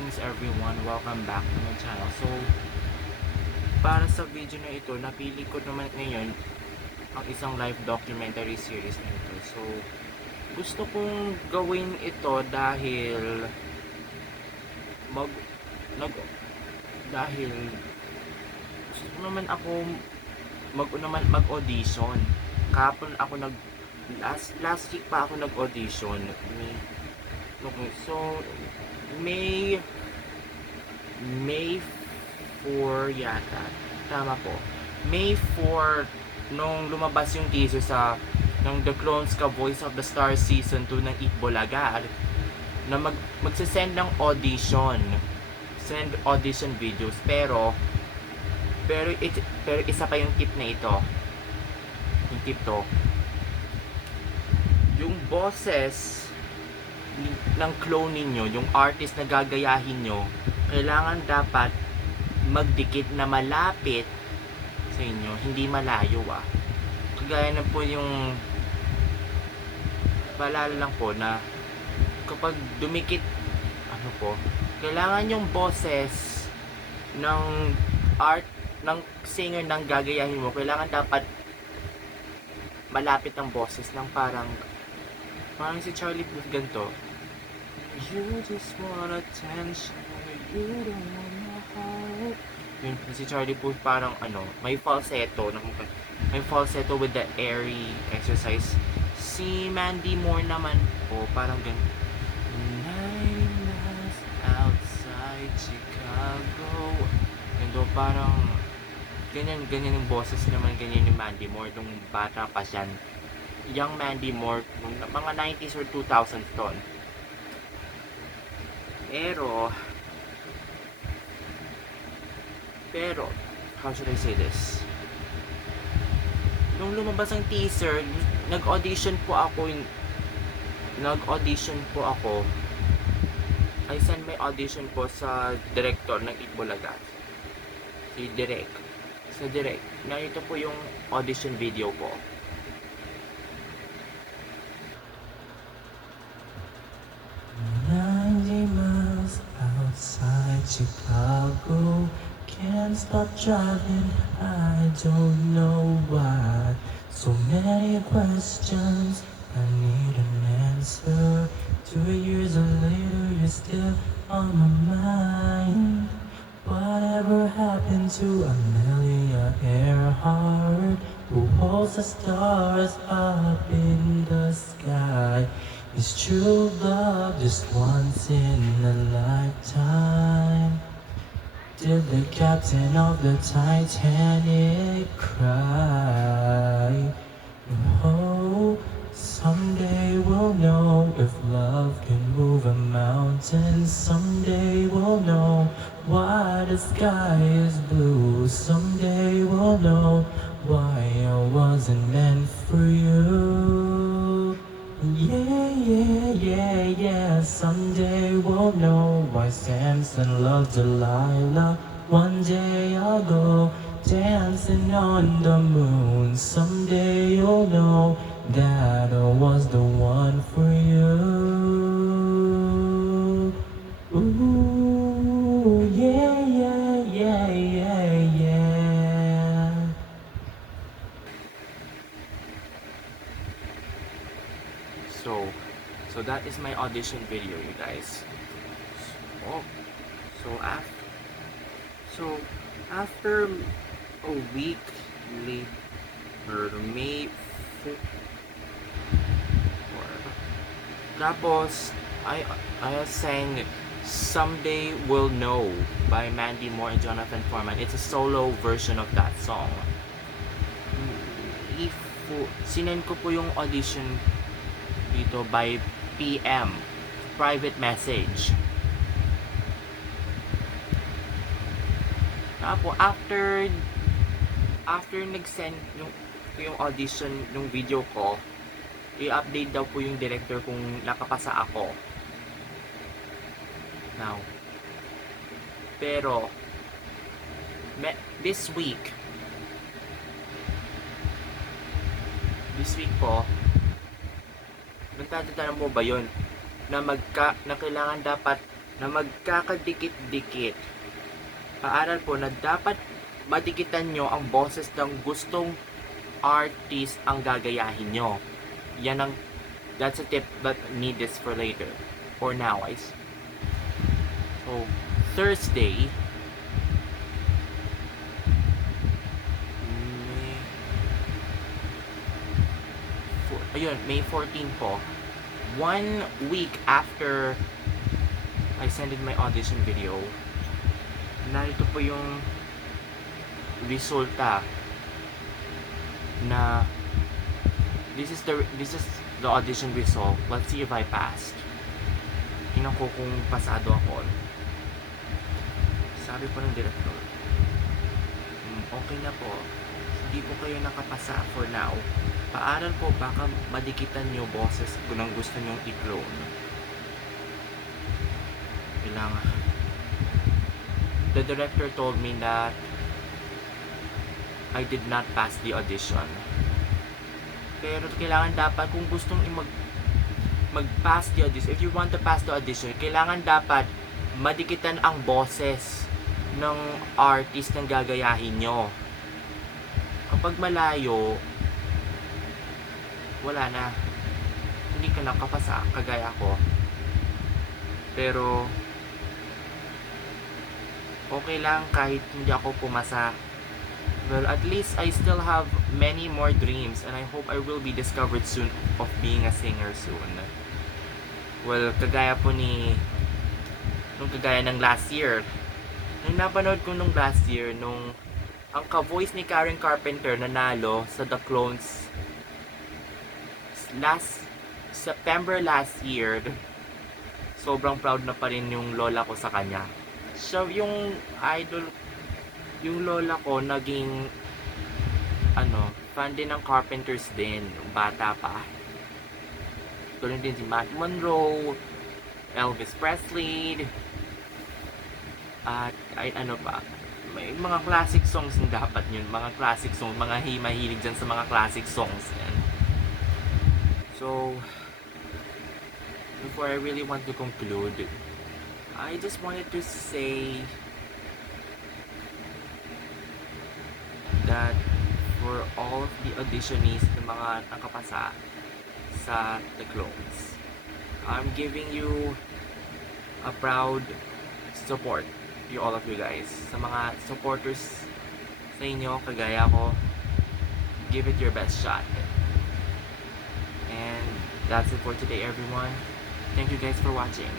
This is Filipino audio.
Greetings everyone, welcome back to my channel. So, para sa video na ito, napili ko naman ngayon ang isang live documentary series na ito. So, gusto kong gawin ito dahil mag nag dahil gusto ko naman ako mag-audition. Kahapon ako last week pa ako nag-audition. So, May May 4 yata. Tama po. May 4 nung lumabas yung teaser ng The Clones Ka Voice of the Stars Season 2 ng Itbulaga na magsasend ng audition. Send audition videos. Pero isa pa yung tip na ito. Yung tip to. Yung boses ng clone ninyo, yung artist na gagayahin nyo, kailangan dapat magdikit na malapit sa inyo, hindi malayo Kagaya na po yung paalala lang po na kapag dumikit, kailangan yung boses ng singer ng gagayahin mo, kailangan dapat malapit ang boses ng parang si Charlie Puth ganito. You just want attention, you don't want my heart. Yun, si Charlie Puth parang may falsetto with the airy exercise. Si Mandy Moore naman po parang ganito. 9 miles outside Chicago. Ganito parang ganyan yung boses naman, ganyan ni Mandy Moore nung bata pa siya. Young Mandy Moore nung mga 90s or 2000s ton. Pero how should I say this? Nung lumabas ang teaser, nag-audition po ako. I sent my audition po sa director ng Itbulaga. Si Direk. Narito po yung audition video ko. 90 miles outside Chicago, can't stop driving, I don't know why. So many questions, I need an answer. 2 years later, you're still on my mind. Whatever happened to Amelia Earhart, who holds the stars up in the sky? Is true love just once in a lifetime? Did the captain of the Titanic cry? Oh, someday we'll know if love can move a mountain. Someday we'll know why the sky is blue. Someday we'll know why I wasn't meant for you. Yeah. Someday we'll know why Samson loved Delilah. One day I'll go dancing on the moon. Someday you'll know that I was the one for you. Ooh, yeah. So that is my audition video, you guys. So after a week later, May 4, tapos I sang Someday We'll Know by Mandy Moore and Jonathan Foreman. It's a solo version of that song. Sinend ko po yung audition dito by PM, private message. Tapos after nag-send yung audition ng video ko, i-update daw po yung director kung nakapasa ako. Pero this week po, nagtatanong mo ba yun na kailangan dapat na magkakadikit-dikit. Paaral po na dapat madikitan nyo ang boses ng gustong artist ang gagayahin nyo. That's a tip, but need this for later. For now, guys. So, Thursday, May 14 po. 1 week after I sent in my audition video, narito po yung resulta na this is the audition result. Let's see if I passed. Tingnan ko kung pasado ako. Sabi po ng director, okay na po, hindi po kayo nakapasa for now. Paaral po, baka madikitan nyo boses kung ang gusto nyong i-clone. Kailangan. The director told me that I did not pass the audition. Pero kailangan dapat, kung gustong mag-pass the audition, if you want to pass the audition, kailangan dapat madikitan ang boses ng artist na gagayahin nyo. Kapag malayo, wala na, hindi ka nakapasa kagaya ko. Pero okay lang kahit hindi ako pumasa. Well, at least I still have many more dreams, and I hope I will be discovered soon of being a singer soon. Well, kagaya ng last year, nung napanood ko nung last year, nung ang ka-voice ni Karen Carpenter nanalo sa The Clones September last year, sobrang proud na pa rin yung lola ko sa kanya. So, yung idol, yung lola ko naging fan din ng Carpenters din, bata pa. Tulad din si Matt Monroe, Elvis Presley, at may mga classic songs na dapat yun, mga classic songs, mga mahilig dyan sa mga classic songs yan. So, before I really want to conclude, I just wanted to say that for all of the auditionees na mga nakapasa sa The Clones, I'm giving you a proud support, all of you guys. Sa mga supporters sa inyo, kagaya ko, give it your best shot. And that's it for today, everyone. Thank you guys for watching.